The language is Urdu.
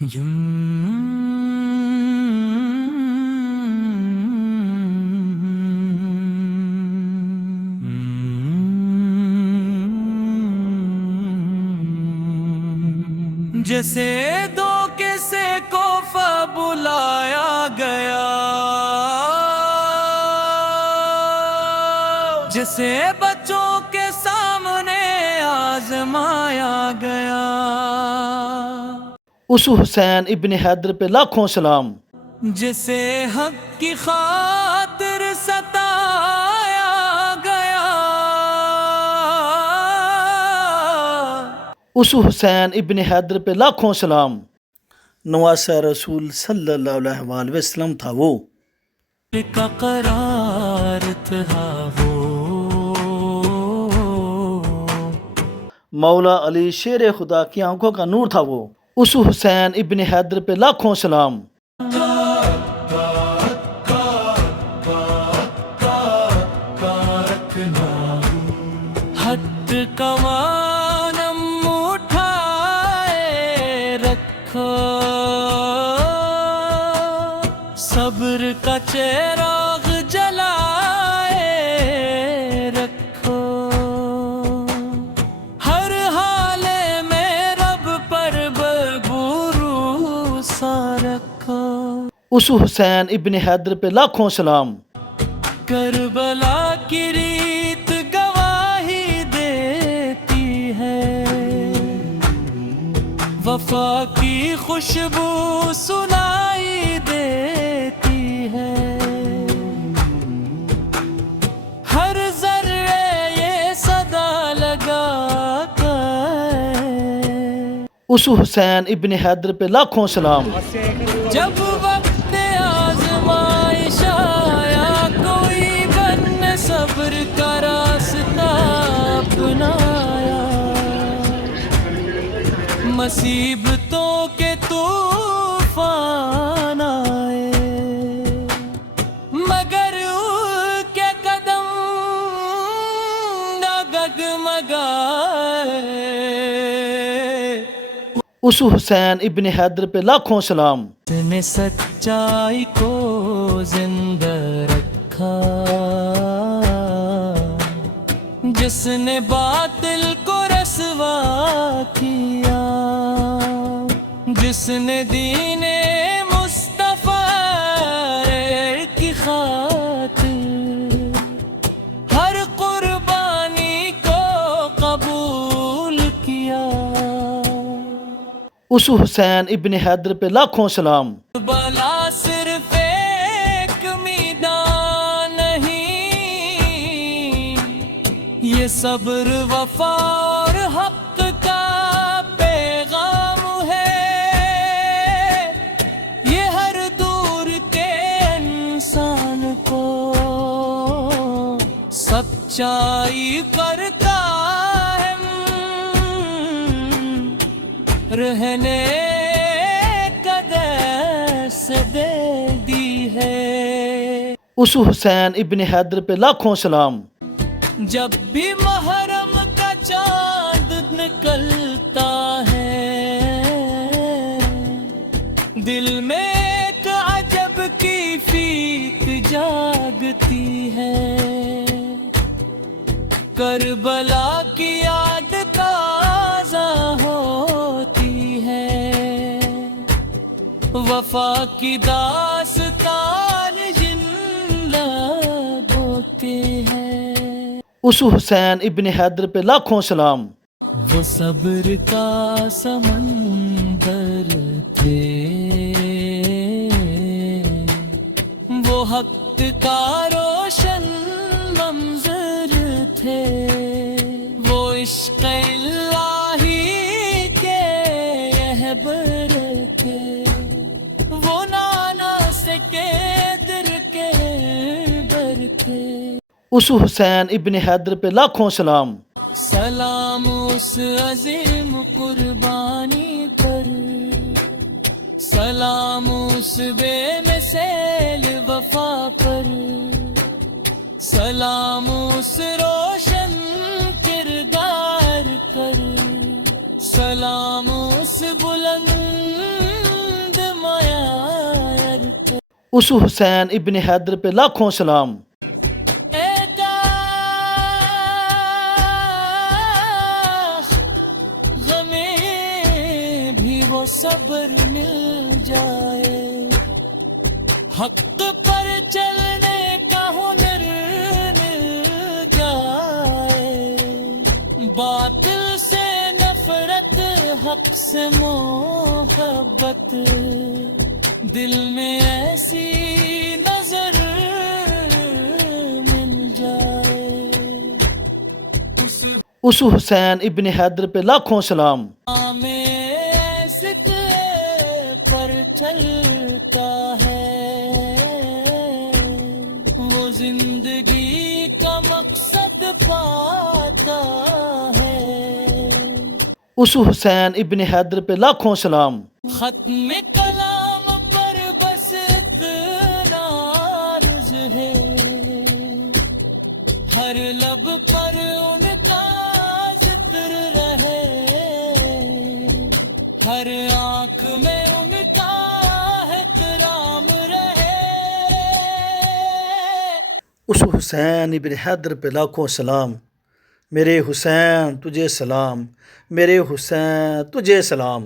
جیسے دھوکے سے کوفہ بلایا گیا، جسے بچوں کے سامنے آزمایا گیا، اس حسین ابن حیدر پہ لاکھوں سلام، جسے حق کی خاطر ستایا گیا، اس حسین ابن حیدر پہ لاکھوں سلام۔ نواسہ رسول صلی اللہ علیہ وآلہ وسلم تھا وہ، کا قرار تھا وہ، مولا علی شیر خدا کی آنکھوں کا نور تھا وہ، اس حسین ابن حیدر پہ لاکھوں سلام۔ ہتھ کمانم اٹھائے رکھو، صبر کا چراغ جلائے رکھو، ہر حال میں رب پر بھروسہ رکھو، اس حسین ابن حیدر پہ لاکھوں سلام۔ کربلا کی ریت گواہی دیتی ہے، وفا کی خوشبو سنائی دیتی ہے، ہر ذرے یہ صدا لگاتا ہے، اس حسین ابن حیدر پہ لاکھوں سلام۔ جب وقت آزمائش آیا، کوئی بن صبر کا راستہ اپنایا، مصیبتوں کے طوفان آئے، مگر ان کے قدم نہ ڈگمگائے، اس حسین ابن حیدر پہ لاکھوں سلام۔ جس نے سچائی کو زندہ رکھا، جس نے باطل کو رسوا کیا، جس نے دین مصطفیٰ کی خاطر ہر قربانی کو قبول کیا، اس حسین ابن حیدر پہ لاکھوں سلام۔ بلا صرف ایک میدان نہیں، یہ صبر وفا اور حق کا پیغام ہے، یہ ہر دور کے انسان کو سچائی کرتا ہے، رہنے کا درس دے دی ہے، اس حسین ابن حیدر پہ لاکھوں سلام۔ جب بھی محرم کا چاند نکلتا ہے، دل میں ایک عجب کی فیت جاگتی ہے، کربلا کی یاد تازہ ہوتی ہے، وفا کی داستان زندہ ہوتی ہے، اس حسین ابن حیدر پہ لاکھوں سلام۔ وہ صبر کا سمندر تھے، وہ حق کا روشن منظر تھے، وہ عشق الہی کے رہبر تھے، وہ نانا سکے در کے بر تھے، اس حسین ابن حیدر پہ لاکھوں سلام۔ سلام اس عظیم قربانی پر، سلام اس بے مثال وفا پر، سلام اس روشن کردار پر، سلام اس بلند اس حسین ابن حیدر پہ لاکھوں سلام۔ اے کاش غمیں بھی وہ صبر مل جائے، حق پر چلنے کا ہنر مل جائے، باطل سے نفرت حق سے محبت، دل میں ایسی نظر مل جائے، اس حسین ابن حیدر پہ لاکھوں سلام۔ میں عشق پر چلتا ہے، وہ زندگی کا مقصد پاتا ہے، اس حسین ابن حیدر پہ لاکھوں سلام۔ ختم کلام پر بس اتنا عرض ہے، ہر لب پر ان کا ذکر رہے، ہر آنکھ میں ان کا احترام رہے، اس حسین ابن حیدر پہ لاکھوں سلام۔ میرے حسین تجھے سلام، میرے حسین تجھے سلام۔